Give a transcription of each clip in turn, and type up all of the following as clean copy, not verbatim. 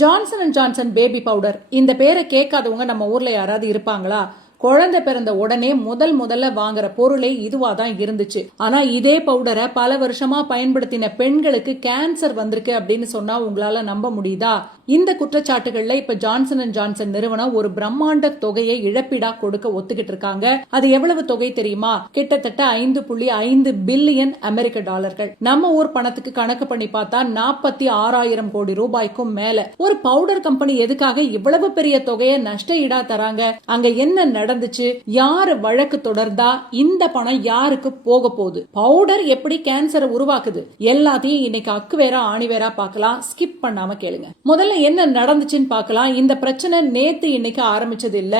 Johnson and Johnson baby powder இந்த பேரை கேட்காதவங்க நம்ம ஊர்ல யாராவது இருப்பாங்களா? குழந்தை பிறந்த உடனே முதல்ல வாங்குற பொருளே இதுவா தான் இருந்துச்சு. ஆனா இதே பவுடரை பல வருஷமா பயன்படுத்தின பெண்களுக்கு கேன்சர் வந்திருக்கு அப்படின்னு சொன்னா உங்களால நம்ப முடியுதா? இந்த குற்றச்சாட்டுகள்ல இப்ப ஜான்சன் அண்ட் ஜான்சன் நிறுவனம் ஒரு பிரம்மாண்ட தொகையை இழப்பீடா கொடுக்க ஒத்துக்கிட்டு இருக்காங்க. அது எவ்வளவு தொகை தெரியுமா? கிட்டத்தட்ட 5.5 பில்லியன் அமெரிக்க டாலர்கள். நம்ம ஊர் பணத்துக்கு கணக்கு பண்ணி பார்த்தா 46,000 கோடி ரூபாய்க்கும் மேல. ஒரு பவுடர் கம்பெனி எதுக்காக இவ்வளவு பெரிய தொகையை நஷ்ட ஈடா தராங்க? அங்க என்ன நடந்துச்சு? யாரு வழக்கு தொடர்ந்தா இந்த பணம் யாருக்கு போக போகுது? பவுடர் எப்படி கேன்சரை உருவாக்குது? எல்லாத்தையும் இன்னைக்கு அக்கு வேற ஆணி வேற பார்க்கலாம். ஸ்கிப் பண்ணாம கேளுங்க. முதல்ல என்ன நடந்துச்சுன்னு பார்க்கலாம். இந்த பிரச்சனை நேத்து இன்னைக்கு ஆரம்பிச்சது இல்ல.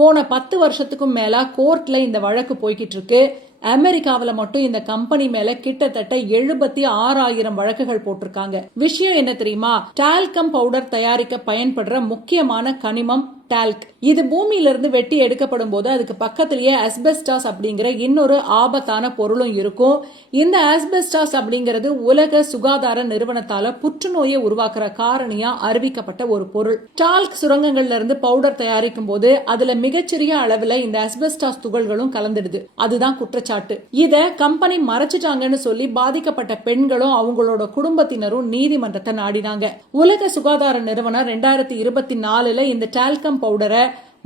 போன 10 வருஷத்துக்கும் மேல கோர்ட்ல இந்த வழக்கு போய்கிட்டு இருக்கு. அமெரிக்காவில மட்டும் இந்த கம்பெனி மேல கிட்டத்தட்ட 76,000 வழக்குகள் போட்டிருக்காங்க. விஷயம் என்ன தெரியுமா? டால்கம் பவுடர் தயாரிக்க பயன்படுற முக்கியமான கனிமம் டால்க். இது பூமியில இருந்து வெட்டி எடுக்கப்படும் போது அதுக்கு பக்கத்திலேயே அஸ்பெஸ்டாஸ் அப்படிங்கிற இன்னொரு ஆபத்தான பொருளும் இருக்கும். இந்த அஸ்பெஸ்டாஸ் அப்படிங்கிறது உலக சுகாதார நிறுவனத்தால புற்றுநோயை உருவாக்குற காரணியா அறிவிக்கப்பட்ட ஒரு பொருள். டால்க் சுரங்கங்கள்ல இருந்து பவுடர் தயாரிக்கும் போது அதுல மிகச்சிறிய அளவுல இந்த அஸ்பெஸ்டாஸ் துகள்களும் கலந்துடுது. அதுதான் குற்றச்சாட்டு. இத கம்பெனி மறைச்சிட்டாங்கன்னு சொல்லி பாதிக்கப்பட்ட பெண்களும் அவங்களோட குடும்பத்தினரும் நீதிமன்றத்தை நாடினாங்க. உலக சுகாதார நிறுவனம் 2024 இந்த டால்கம் பவுடரை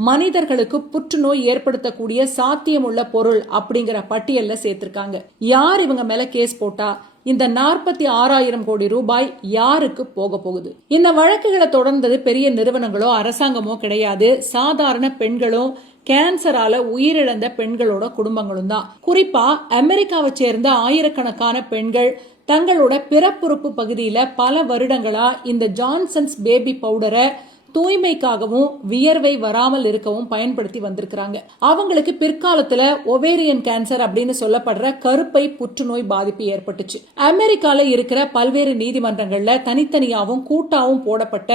மனிதர்களுக்கு புற்றுநோய் ஏற்படுத்தக்கூடிய சாத்தியமுள்ள பொருள் அப்படிங்கிற பட்டியல்ல சேர்த்திருக்காங்க. யார் இவங்க மேல கேஸ் போட்டா இந்த 46,000 கோடி ரூபாய் யாருக்கு போக போகுது? இந்த வழக்குகளை தொடர்ந்தது பெரிய நிறுவனங்களோ அரசாங்கமோ கிடையாது. சாதாரண பெண்களும் கேன்சரால உயிரிழந்த பெண்களோட குடும்பங்களும் தான். குறிப்பா அமெரிக்காவை சேர்ந்த ஆயிரக்கணக்கான பெண்கள் தங்களோட பிறப்புறுப்பு பகுதியில பல வருடங்களா இந்த ஜான்சன்ஸ் பேபி பவுடரை தூய்மைக்காகவும் வியர்வை வராமல் இருக்கவும் பயன்படுத்தி வந்திருக்கிறாங்க. அவங்களுக்கு பிற்காலத்துல ஒவேரியன் கேன்சர் அப்படின்னு சொல்லப்படுற கருப்பை புற்றுநோய் பாதிப்பு ஏற்பட்டுச்சு. அமெரிக்கால இருக்கிற பல்வேறு நீதிமன்றங்கள்ல தனித்தனியாவும் கூட்டாவும் போடப்பட்ட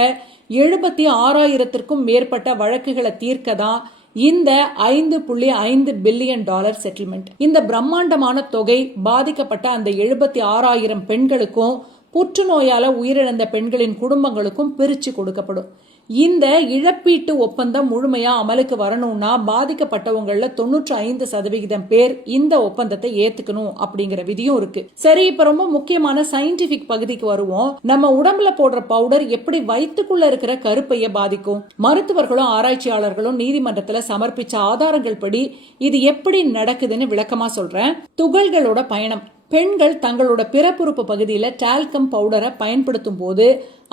76,000க்கும் மேற்பட்ட வழக்குகளை தீர்க்கதான் இந்த 5.5 பில்லியன் டாலர் செட்டில்மெண்ட். இந்த பிரம்மாண்டமான தொகை பாதிக்கப்பட்ட அந்த 76,000 பெண்களுக்கும் புற்றுநோயால உயிரிழந்த பெண்களின் குடும்பங்களுக்கும் பிரிச்சு கொடுக்கப்படும். இந்த இழப்பீட்டு ஒப்பந்தம் முழுமையா அமலுக்கு வரணும்னா பாதிக்கப்பட்டவங்கள 95% பேர் இந்த ஒப்பந்தத்தை ஏத்துக்கணும் அப்படிங்கிற விதியும் இருக்கு. சரி, இப்ப ரொம்ப முக்கியமான சயின்டிபிக் பகுதிக்கு வருவோம். நம்ம உடம்புல போடுற பவுடர் எப்படி வயிற்றுக்குள்ள இருக்கிற கருப்பைய பாதிக்கும்? மருத்துவர்களும் ஆராய்ச்சியாளர்களும் நீதிமன்றத்துல சமர்ப்பிச்ச ஆதாரங்கள் படி இது எப்படி நடக்குதுன்னு விளக்கமா சொல்றேன். துகள்களோட பயணம். பெண்கள் தங்களோட பிறப்புறுப்பு பகுதியில டால்கம் பவுடரை பயன்படுத்தும் போது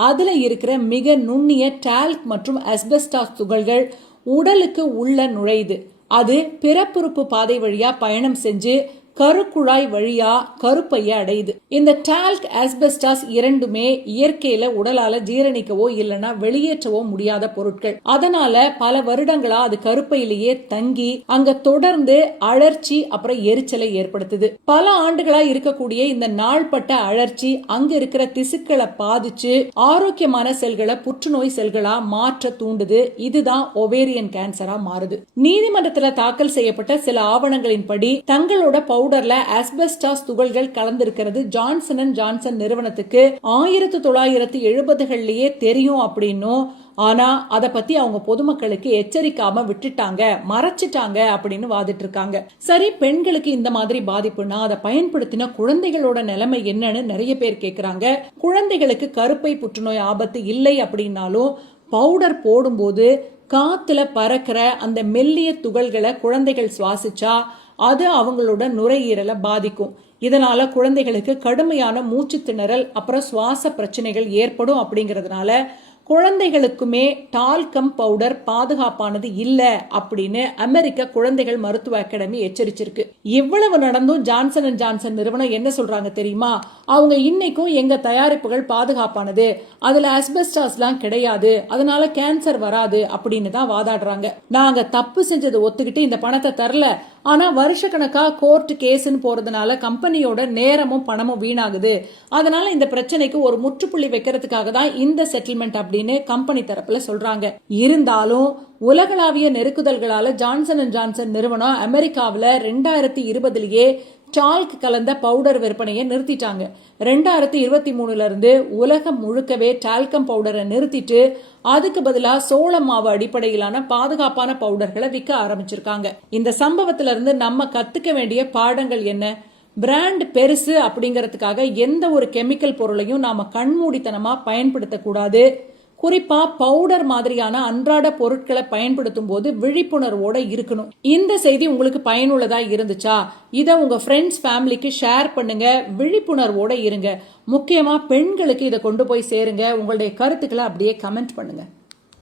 அதுல இருக்கிற மிக நுண்ணிய டால்க் மற்றும் அஸ்பெஸ்டாஸ் துகள்கள் உடலுக்கு உள்ள நுழையுது. அது பிறப்புறுப்பு பாதை வழியா பயணம் செஞ்சு கருக்குழாய் வழியா கருப்பைய அடையுது. இந்த டால்க் அஸ்பெஸ்டாஸ் இரண்டுமே இயற்கையில உடலால ஜீரணிக்கவோ இல்லனா வெளியேற்றவோ முடியாத பொருட்கள். அதனால பல வருடங்களா அது கருப்பையிலேயே தங்கி அங்க தொடர்ந்து அழற்சி அப்புறம் எரிச்சலை ஏற்படுத்துது. பல ஆண்டுகளா இருக்கக்கூடிய இந்த நாள்பட்ட அழற்சி அங்க இருக்கிற திசுக்களை பாதிச்சு ஆரோக்கியமான செல்களை புற்றுநோய் செல்களா மாற்ற தூண்டுது. இதுதான் ஒவேரியன் கேன்சரா மாறுது. நீதிமன்றத்துல தாக்கல் செய்யப்பட்ட சில ஆவணங்களின்படி தங்களோட பவுடர்ல அஸ்பெஸ்டாஸ் துகள்கள் கலந்திருக்கிறது ஜான்சன் அண்ட் ஜான்சன் நிறுவனத்துக்கு 1970களிலேயே தெரியும் அப்படின்னும், ஆனா அத பத்தி அவங்க பொதுமக்களுக்கு எச்சரிக்காம விட்டுட்டாங்க, மறைச்சிட்டாங்க அப்படின்னு வாதிட்டு இருக்காங்க. சரி, பெண்களுக்கு இந்த மாதிரி பாதிப்புனா அதை பயன்படுத்தின குழந்தைகளோட நிலைமை என்னன்னு நிறைய பேர் கேக்குறாங்க. குழந்தைகளுக்கு கருப்பை புற்றுநோய் ஆபத்து இல்லை அப்படின்னாலும் பவுடர் போடும்போது காத்துல பறக்கிற அந்த மெல்லிய துகள்களை குழந்தைகள் சுவாசிச்சா அது அவங்களோட நுரையீரலை பாதிக்கும். இதனால குழந்தைகளுக்கு கடுமையான மூச்சு திணறல் அப்புறம் சுவாச பிரச்சனைகள் ஏற்படும். அப்படிங்கறதுனால குழந்தைகளுக்குமே டால்கம் பவுடர் பாதுகாப்பானது இல்ல அப்படின்னு அமெரிக்க குழந்தைகள் மருத்துவ அகாடமி எச்சரிச்சிருக்கு. இவ்வளவு நடந்தும் ஜான்சன் அண்ட் ஜான்சன் நிறுவனம் என்ன சொல்றாங்க தெரியுமா? அவங்க இன்னைக்கும் எங்க தயாரிப்புகள் பாதுகாப்பானது, அதுல அஸ்பெஸ்டாஸ்லாம் கிடையாது, அதனால கேன்சர் வராது அப்படின்னு தான் வாதாடுறாங்க. நாங்க தப்பு செஞ்சதை ஒத்துக்கிட்டு இந்த பணத்தை தரல, ஆனா வருஷ கணக்கா கோர்ட் கேஸ்ன்னு போறதுனால கம்பெனியோட நேரமும் பணமும் வீணாகுது. அதனால இந்த பிரச்சனைக்கு ஒரு முற்றுப்புள்ளி வைக்கிறதுக்காக தான் இந்த செட்டில்மெண்ட் அப்படின்னு கம்பெனி தரப்புல சொல்றாங்க. இருந்தாலும் உலகளாவிய நெருக்குதல்களால ஜான்சன் அண்ட் ஜான்சன் நிறுவனம் அமெரிக்காவில 2020 டால்க் கலந்த பவுடர் விற்பனையை நிறுத்திட்டாங்க. 2023 இருந்து உலகம் முழுக்கவே டால்கம் பவுடரை நிறுத்திட்டு அதுக்கு பதிலா சோள மாவு அடிப்படையிலான பாதுகாப்பான பவுடர்களை விற்க ஆரம்பிச்சிருக்காங்க. இந்த சம்பவத்துல இருந்து நம்ம கத்துக்க வேண்டிய பாடங்கள் என்ன? பிராண்ட் பெருசு அப்படிங்கறதுக்காக எந்த ஒரு கெமிக்கல் பொருளையும் நாம கண்மூடித்தனமா பயன்படுத்தக்கூடாது. குறிப்பா பவுடர் மாதிரியான அன்றாட பொருட்களை பயன்படுத்தும் போது விழிப்புணர்வோட இருக்கணும். இந்த செய்தி உங்களுக்கு பயனுள்ளதா இருந்துச்சா? இதை உங்க ஃப்ரெண்ட்ஸ் ஃபேமிலிக்கு ஷேர் பண்ணுங்க. விழிப்புணர்வோட இருங்க. முக்கியமா பெண்களுக்கு இதை கொண்டு போய் சேருங்க. உங்களுடைய கருத்துக்களை அப்படியே கமெண்ட் பண்ணுங்க.